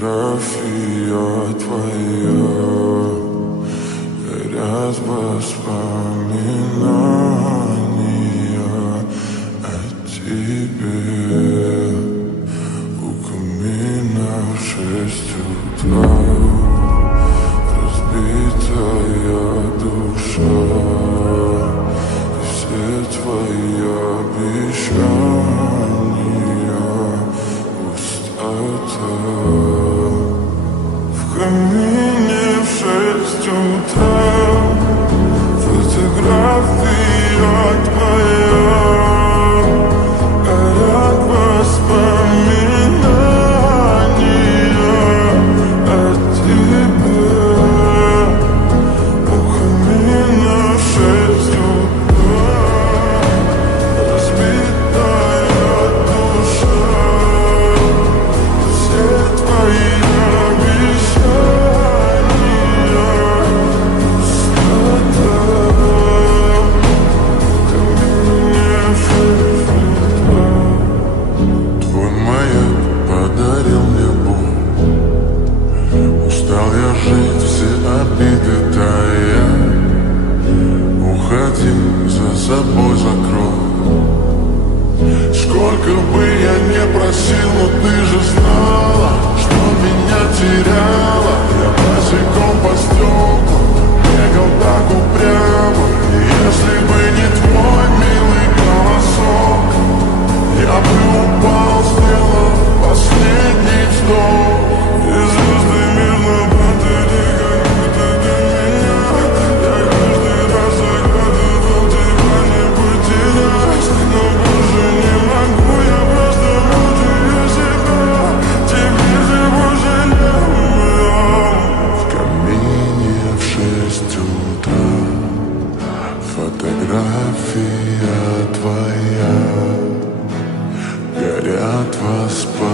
Фотография твоя, горят воспоминания о тебе. У камина в 6 утра, разбитая душа, и все твои обещания пустота. В камине в 6 утра, фотография твоя, горят воспоминания о тебе. У камина в 6 утра, разбитая душа, все твои за собой закрой. Сколько бы я не просил, но ты же знала, что меня теряла. Я босиком по стеклу бегал так упрямо. И если бы не твой милый голосок, я бы упал, сделал последний вздох. И звезды мирно падали, как будто для меня. Я каждый раз загадывал тебя не потерять, но больше не могу, я просто мучаю себя. Теперь же пожалел. В камине в 6 утра, фотография твоя, горят воспоминания